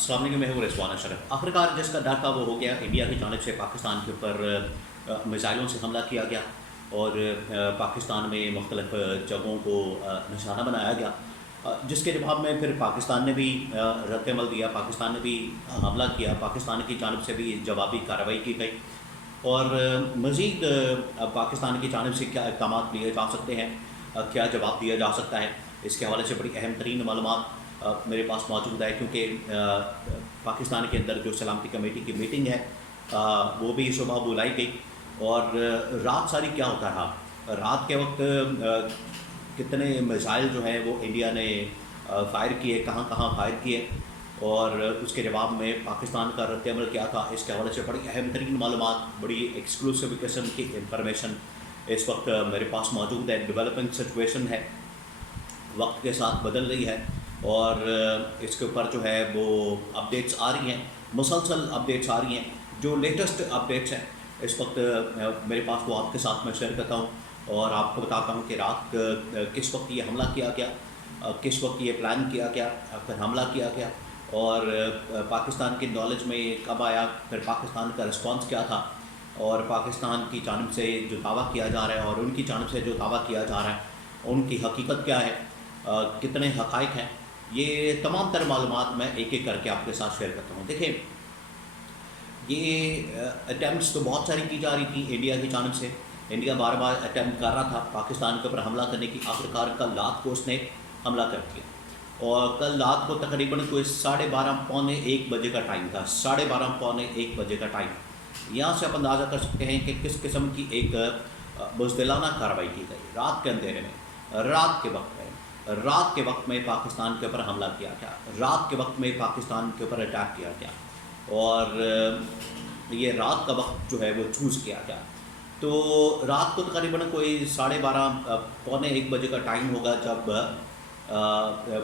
السلام علیکم، میں ہوں رضوان اشرف۔ آخرکار جس کا ڈر تھا وہ ہو گیا، انڈیا کی جانب سے پاکستان کے اوپر میزائلوں سے حملہ کیا گیا اور پاکستان میں مختلف جگہوں کو نشانہ بنایا گیا، جس کے جواب میں پھر پاکستان نے بھی رد عمل دیا، پاکستان نے بھی حملہ کیا، پاکستان کی جانب سے بھی جوابی کارروائی کی گئی اور مزید پاکستان کی جانب سے کیا اقدامات لیے جا سکتے ہیں، کیا جواب دیا جا سکتا ہے، اس کے حوالے سے بڑی اہم ترین معلومات میرے پاس موجود ہے، کیونکہ پاکستان کے اندر جو سلامتی کمیٹی کی میٹنگ ہے وہ بھی صبح بلائی گئی اور رات ساری کیا ہوتا رہا۔ رات کے وقت کتنے میزائل جو ہیں وہ انڈیا نے فائر کیے، کہاں کہاں فائر کیے اور اس کے جواب میں پاکستان کا رد عمل کیا تھا، اس کے حوالے سے بڑی اہم ترین معلومات، بڑی ایکسکلوسیو قسم کی انفارمیشن اس وقت میرے پاس موجود ہے۔ ڈیولپنگ سچویشن ہے، وقت کے ساتھ بدل رہی ہے اور اس کے اوپر جو ہے وہ اپڈیٹس آ رہی ہیں، مسلسل اپڈیٹس آ رہی ہیں۔ جو لیٹسٹ اپڈیٹس ہیں اس وقت میرے پاس وہ آپ کے ساتھ میں شیئر کرتا ہوں اور آپ کو بتاتا ہوں کہ رات کس وقت یہ حملہ کیا گیا، کس وقت یہ پلان کیا گیا، پھر حملہ کیا گیا اور پاکستان کی نالج میں یہ کب آیا، پھر پاکستان کا رسپانس کیا تھا اور پاکستان کی جانب سے جو دعویٰ کیا جا رہا ہے اور ان کی جانب سے جو دعویٰ کیا جا رہا ہے ان کی حقیقت کیا ہے، کتنے حقائق ہیں، یہ تمام تر معلومات میں ایک ایک کر کے آپ کے ساتھ شیئر کرتا ہوں۔ دیکھیں، یہ اٹیمپٹس تو بہت ساری کی جا رہی تھیں انڈیا کی جانب سے، انڈیا بار بار اٹیمپٹ کر رہا تھا پاکستان کے اوپر حملہ کرنے کی۔ آخرکار کل رات کو اس نے حملہ کر دیا اور کل رات کو تقریباً کوئی 12:30 پونے 1 بجے کا ٹائم تھا، 12:30 پونے 1 بجے کا ٹائم۔ یہاں سے آپ اندازہ کر سکتے ہیں کہ کس قسم کی ایک بزدلانہ کارروائی کی گئی رات کے اندھیرے میں، رات کے وقت میں پاکستان کے اوپر حملہ کیا گیا، رات کے وقت میں پاکستان کے اوپر اٹیک کیا گیا اور یہ رات کا وقت جو ہے وہ چوز کیا گیا۔ تو رات کو تقریباً کوئی 12:30 پونے 1 بجے کا ٹائم ہوگا جب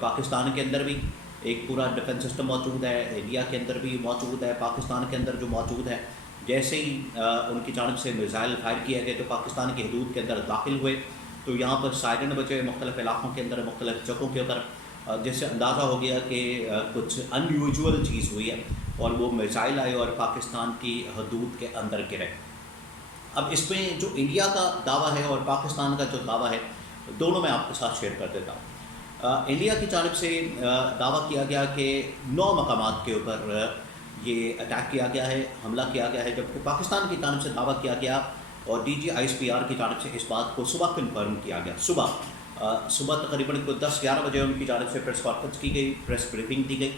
پاکستان کے اندر بھی ایک پورا ڈیفنس سسٹم موجود ہے، انڈیا کے اندر بھی موجود ہے، پاکستان کے اندر جو موجود ہے، جیسے ہی ان کی جانب سے میزائل فائر کیے گئے تو پاکستان کی حدود کے اندر داخل ہوئے، تو یہاں پر سائرن بجے مختلف علاقوں کے اندر، مختلف جگہوں کے اوپر، جس سے اندازہ ہو گیا کہ کچھ ان یوزول چیز ہوئی ہے اور وہ میزائل آئے اور پاکستان کی حدود کے اندر گرے۔ اب اس میں جو انڈیا کا دعویٰ ہے اور پاکستان کا جو دعویٰ ہے دونوں میں آپ کے ساتھ شیئر کر دیتا ہوں۔ انڈیا کی جانب سے دعویٰ کیا گیا کہ 9 مقامات کے اوپر یہ اٹیک کیا گیا ہے، حملہ کیا گیا ہے، جبکہ پاکستان کی جانب سے دعویٰ کیا گیا اور D G I S P R کی جانب سے اس بات کو صبح کنفرم کیا گیا۔ صبح تقریباً 10-11 بجے ان کی جانب سے پریس کانفرنس کی گئی، پریس بریفنگ دی گئی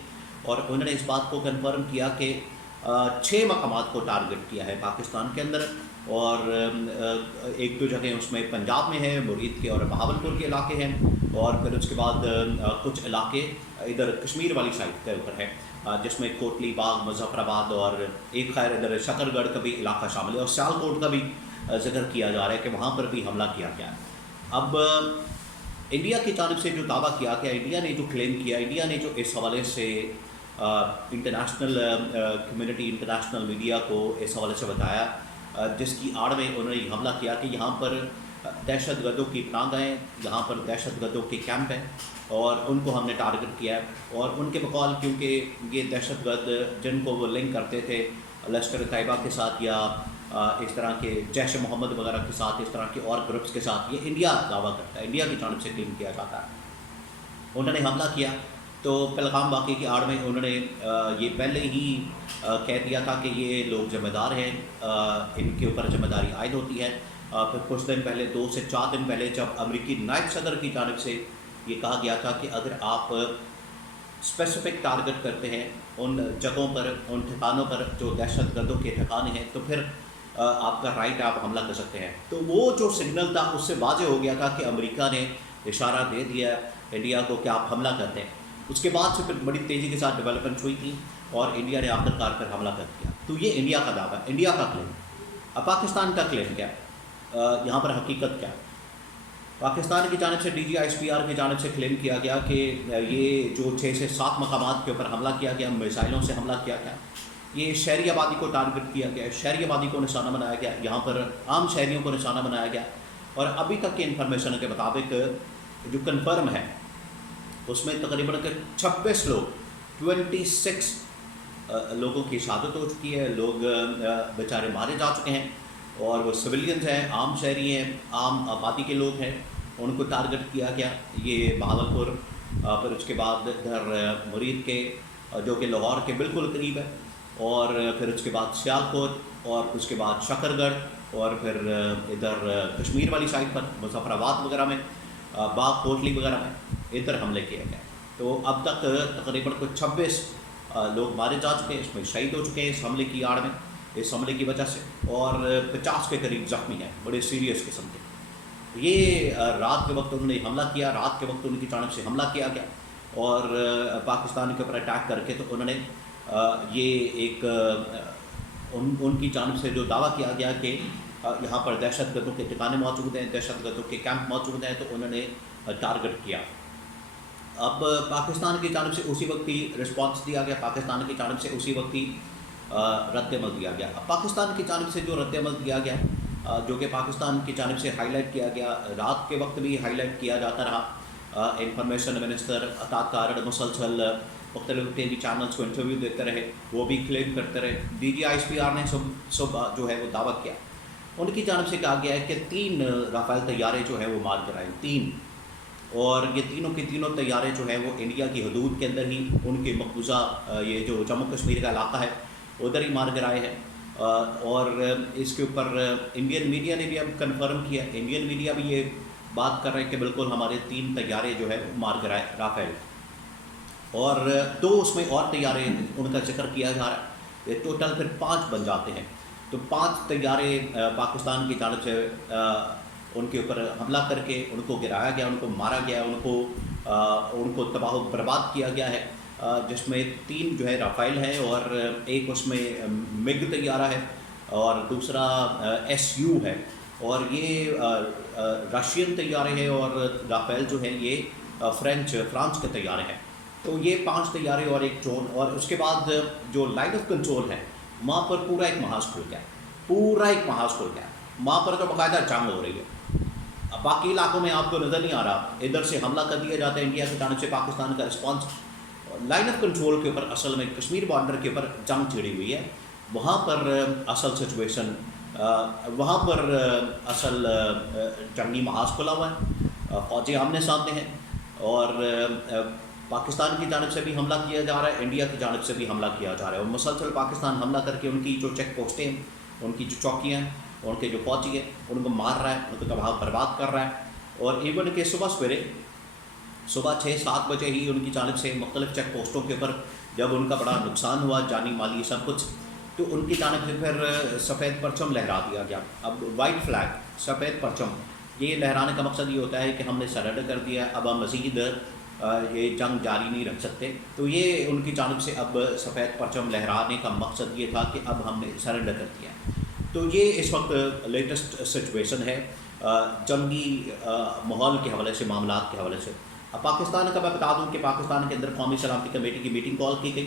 اور انہوں نے اس بات کو کنفرم کیا کہ 6 مقامات کو ٹارگٹ کیا ہے پاکستان کے اندر اور 1-2 جگہیں اس میں پنجاب میں ہیں، مرید کے اور بہاولپور کے علاقے ہیں اور پھر اس کے بعد کچھ علاقے ادھر کشمیر والی سائڈ کے اوپر ہیں، جس میں کوٹلی باغ، مظفر آباد اور ایک خیر ادھر شکر گڑھ کا بھی علاقہ شامل ہے اور سیال کوٹ کا بھی ذکر کیا جا رہا ہے کہ وہاں پر بھی حملہ کیا گیا ہے۔ اب انڈیا کی جانب سے جو دعویٰ کیا گیا، انڈیا نے جو کلیم کیا، انڈیا نے جو اس حوالے سے انٹرنیشنل کمیونٹی، انٹرنیشنل میڈیا کو اس حوالے سے بتایا، جس کی آڑ میں انہوں نے یہ حملہ کیا کہ یہاں پر دہشت گردوں کی پناہ گاہیں، یہاں پر دہشت گردوں کے کیمپ ہیں اور ان کو ہم نے ٹارگٹ کیا ہے اور ان کے بقول کیونکہ یہ دہشت گرد جن کو وہ لنک کرتے تھے لشکر طیبہ کے ساتھ یا اس طرح کے جیش محمد وغیرہ کے ساتھ، اس طرح کے اور گروپس کے ساتھ، یہ انڈیا دعویٰ کرتا ہے، انڈیا کی جانب سے کلیم کیا جاتا ہے۔ انہوں نے حملہ کیا تو پیغام باقی کی آڑ میں انہوں نے یہ پہلے ہی کہہ دیا تھا کہ یہ لوگ ذمہ دار ہیں، ان کے اوپر ذمہ داری عائد ہوتی ہے۔ پھر کچھ دن پہلے، 2 سے 4 دن پہلے، جب امریکی نائب صدر کی جانب سے یہ کہا گیا تھا کہ اگر آپ اسپیسیفک ٹارگٹ کرتے ہیں ان جگہوں پر، ان ٹھکانوں پر جو دہشت گردوں کے ٹھکانے ہیں، تو پھر آپ کا رائٹ، آپ حملہ کر سکتے ہیں۔ تو وہ جو سگنل تھا اس سے واضح ہو گیا تھا کہ امریکہ نے اشارہ دے دیا انڈیا کو کہ آپ حملہ کرتے ہیں۔ اس کے بعد سے پھر بڑی تیزی کے ساتھ ڈیولپمنٹ ہوئی تھی اور انڈیا نے آخرکار پر حملہ کر دیا۔ تو یہ انڈیا کا دعویٰ، انڈیا کا کلیم۔ اب پاکستان کا کلیم کیا ہے، یہاں پر حقیقت کیا ہے؟ پاکستان کی جانب سے D G I S P R کی جانب سے کلیم کیا گیا کہ یہ جو 6 سے 7 مقامات کے اوپر حملہ کیا گیا، میزائلوں سے حملہ کیا گیا، یہ شہری آبادی کو ٹارگٹ کیا گیا، شہری آبادی کو نشانہ بنایا گیا، یہاں پر عام شہریوں کو نشانہ بنایا گیا اور ابھی تک کی انفارمیشن کے مطابق جو کنفرم ہے اس میں تقریباً 26 لوگ 26 لوگوں کی شہادت ہو چکی ہے، لوگ بیچارے مارے جا چکے ہیں، اور وہ سویلینز ہیں، عام شہری ہیں، عام آبادی کے لوگ ہیں، ان کو ٹارگٹ کیا گیا۔ یہ بہاولپور، پھر اس کے بعد ادھر مرید کے جو کہ لاہور کے بالکل قریب ہے، اور پھر اس کے بعد سیالکوٹ، اور اس کے بعد شکر گڑھ، اور پھر ادھر کشمیر والی سائڈ پر مظفر آباد وغیرہ میں، باغ کوٹلی وغیرہ میں ادھر حملے کیے گئے۔ تو اب تک تقریباً کچھ 26 لوگ مارے جا چکے ہیں، اس میں شہید ہو چکے ہیں اس حملے کی آڑ میں، اس حملے کی وجہ سے، اور 50 کے قریب زخمی ہیں، بڑے سیریس قسم کے۔ یہ رات کے وقت انہوں نے حملہ کیا، رات کے وقت ان کی جانب سے حملہ کیا گیا، اور پاکستان کے اوپر اٹیک کر کے تو انہوں نے یہ ایک ان کی جانب سے جو دعویٰ کیا گیا کہ یہاں پر دہشت گردوں کے ٹھکانے موجود ہیں، دہشت گردوں کے کیمپ موجود ہیں، تو انہوں نے ٹارگٹ کیا۔ اب پاکستان کی جانب سے اسی وقت ہی رسپانس دیا گیا، پاکستان کی جانب سے اسی وقت ہی رد عمل دیا گیا۔ اب پاکستان کی جانب سے جو رد عمل دیا گیا، جو کہ پاکستان کی جانب سے ہائی لائٹ کیا گیا، رات کے وقت بھی ہائی لائٹ کیا جاتا رہا۔ انفارمیشن منسٹر عطا کارڈ مسلسل مختلف ٹی وی چینلز کو انٹرویو دیتے رہے، وہ بھی کلیم کرتے رہے۔ DGI/SPR نے صبح جو ہے وہ دعویٰ کیا، ان کی جانب سے کہا گیا ہے کہ 3 رافیل طیارے جو ہیں وہ مار گرائے، 3، اور یہ تینوں کے تینوں طیارے جو ہیں وہ انڈیا کی حدود کے اندر ہی ان کے مقبوضہ یہ جو جموں کشمیر کا علاقہ ہے ادھر ہی مار گرائے ہیں۔ اور اس کے اوپر انڈین میڈیا نے بھی اب کنفرم کیا، انڈین میڈیا بھی یہ بات کر رہے ہیں کہ بالکل ہمارے 3 طیارے جو ہے مار گرائے رافیل، اور 2 اس میں اور طیارے ان کا ذکر کیا جا رہا ہے، یہ ٹوٹل پھر 5 بن جاتے ہیں۔ تو 5 طیارے پاکستان کی جانب سے ان کے اوپر حملہ کر کے ان کو گرایا گیا، ان کو مارا گیا، ان کو تباہ و برباد کیا گیا ہے، جس میں 3 جو ہے رافیل ہے، اور ایک اس میں MiG طیارہ ہے، اور دوسرا SU ہے، اور یہ رشین طیارے ہیں، اور رافیل جو ہے یہ فرانس کے طیارے ہیں۔ تو یہ 5 طیارے اور ایک ڈرون، اور اس کے بعد جو لائن آف کنٹرول ہے وہاں پر پورا ایک محاذ کھل گیا، پورا ایک محاذ کھل گیا، وہاں پر تو باقاعدہ جنگ ہو رہی ہے۔ باقی علاقوں میں آپ کو نظر نہیں آ رہا، ادھر سے حملہ کر دیا جاتا ہے انڈیا کی جانب سے، پاکستان کا رسپانس لائن آف کنٹرول کے اوپر اصل میں کشمیر بارڈر کے اوپر جنگ چھڑی ہوئی ہے، وہاں پر اصل سچویشن، وہاں پر اصل جنگی محاذ کھلا ہوا ہے، فوجیں آمنے سامنے ہیں، اور پاکستان کی جانب سے بھی حملہ کیا جا رہا ہے، انڈیا کی جانب سے بھی حملہ کیا جا رہا ہے، اور مسلسل پاکستان حملہ کر کے ان کی جو چیک پوسٹیں ہیں، ان کی جو چوکیاں ہیں، ان کے جو فوجی ہیں ان کو مار رہا ہے، ان کو تباہ برباد کر رہا ہے۔ اور ایون کہ صبح سویرے صبح 6-7 بجے ہی ان کی جانب سے مختلف چیک پوسٹوں کے اوپر جب ان کا بڑا نقصان ہوا، جانی مالی سب کچھ، تو ان کی جانب سے پھر سفید پرچم لہرا دیا گیا۔ اب وائٹ فلیگ، سفید پرچم، یہ لہرانے کا مقصد یہ ہوتا ہے کہ ہم نے سرنڈر کر دیا، اب ہم مزید یہ جنگ جاری نہیں رکھ سکتے۔ تو یہ ان کی جانب سے اب سفید پرچم لہرانے کا مقصد یہ تھا کہ اب ہم نے سرنڈر کر دیا۔ تو یہ اس وقت لیٹسٹ سچویشن ہے جنگی ماحول کے حوالے سے، معاملات کے حوالے سے۔ اب پاکستان کا میں بتا دوں کہ پاکستان کے اندر قومی سلامتی کمیٹی کی میٹنگ کال کی گئی،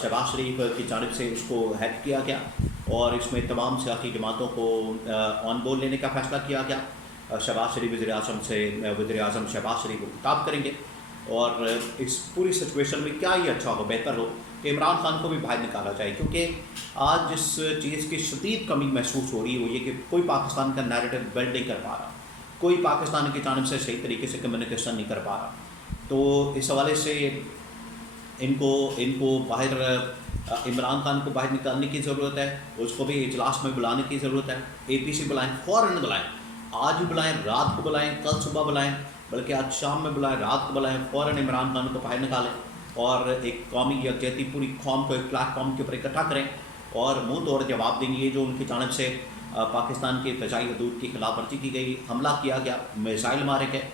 شہباز شریف کی جانب سے اس کو ہیڈ کیا گیا، اور اس میں تمام سیاسی جماعتوں کو آن بورڈ لینے کا فیصلہ کیا گیا۔ شہباز شریف وزیر اعظم سے، وزیر اعظم شہباز شریف کو خطاب کریں گے، اور اس پوری سچویشن میں کیا ہی اچھا ہو، بہتر ہو کہ عمران خان کو بھی باہر نکالا جائے، کیونکہ آج جس چیز کی شدید کمی محسوس ہو رہی ہے وہ یہ کہ کوئی پاکستان کا نیریٹو بلڈ نہیں کر پا رہا، کوئی پاکستان کی جانب سے صحیح طریقے سے کمیونیکیشن نہیں کر پا رہا۔ تو اس حوالے سے ان کو باہر، عمران خان کو باہر نکالنے کی ضرورت ہے، اس کو بھی اجلاس میں بلانے کی ضرورت ہے۔ APC بلائیں، فوراً بلائیں، آج بھی بلائیں، رات کو بلائیں، کل صبح بلائیں، بلکہ آج شام میں بلائیں، رات کو بلائیں، فوراً عمران خان کو باہر نکالیں، اور ایک قومی یکجہتی پوری قوم کو ایک پلیٹ فارم کے اوپر اکٹھا کریں، اور منہ توڑ جواب دیں گے جو ان کی جانب سے پاکستان کی فضائی حدود کی خلاف ورزی کی گئی، حملہ کیا گیا، میزائل مارے گئے،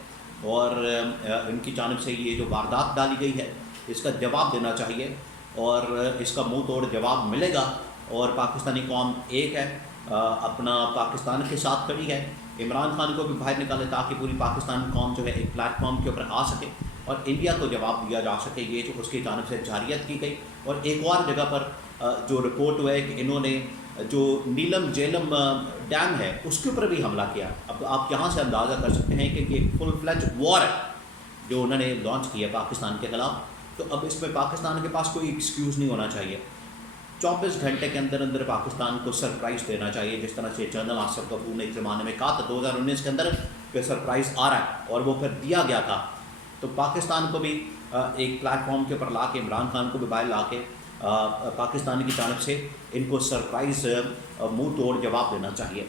اور ان کی جانب سے یہ جو واردات ڈالی گئی ہے اس کا جواب دینا چاہیے، اور اس کا منہ توڑ جواب ملے گا، اور پاکستانی قوم ایک ہے، اپنا پاکستان کے ساتھ کھڑی ہے۔ عمران خان کو بھی باہر نکالے تاکہ پوری پاکستان قوم جو ہے ایک پلیٹ فارم کے اوپر آ سکے، اور انڈیا کو جواب دیا جا سکے یہ جو اس کی جانب سے جارحیت کی گئی۔ اور ایک اور جگہ پر جو رپورٹ ہوا ہے کہ انہوں نے جو نیلم جیلم ڈیم ہے اس کے اوپر بھی حملہ کیا۔ اب آپ یہاں سے اندازہ کر سکتے ہیں کہ یہ فل فلیج وار ہے جو انہوں نے لانچ کیا پاکستان کے خلاف، تو اب اس میں پاکستان کے پاس کوئی ایکسکیوز نہیں ہونا چاہیے. 24 گھنٹے کے اندر اندر پاکستان کو سرپرائز دینا چاہیے, جس طرح سے جنرل آصف کپور نے ایک زمانے میں کہا تھا 2019 کے اندر کہ سرپرائز آ رہا ہے, اور وہ پھر دیا گیا تھا. تو پاکستان کو بھی ایک پلیٹ فارم کے اوپر لا کے, عمران خان کو بھی باہر لا کے پاکستان کی جانب سے ان کو سرپرائز منہ توڑ جواب دینا چاہیے.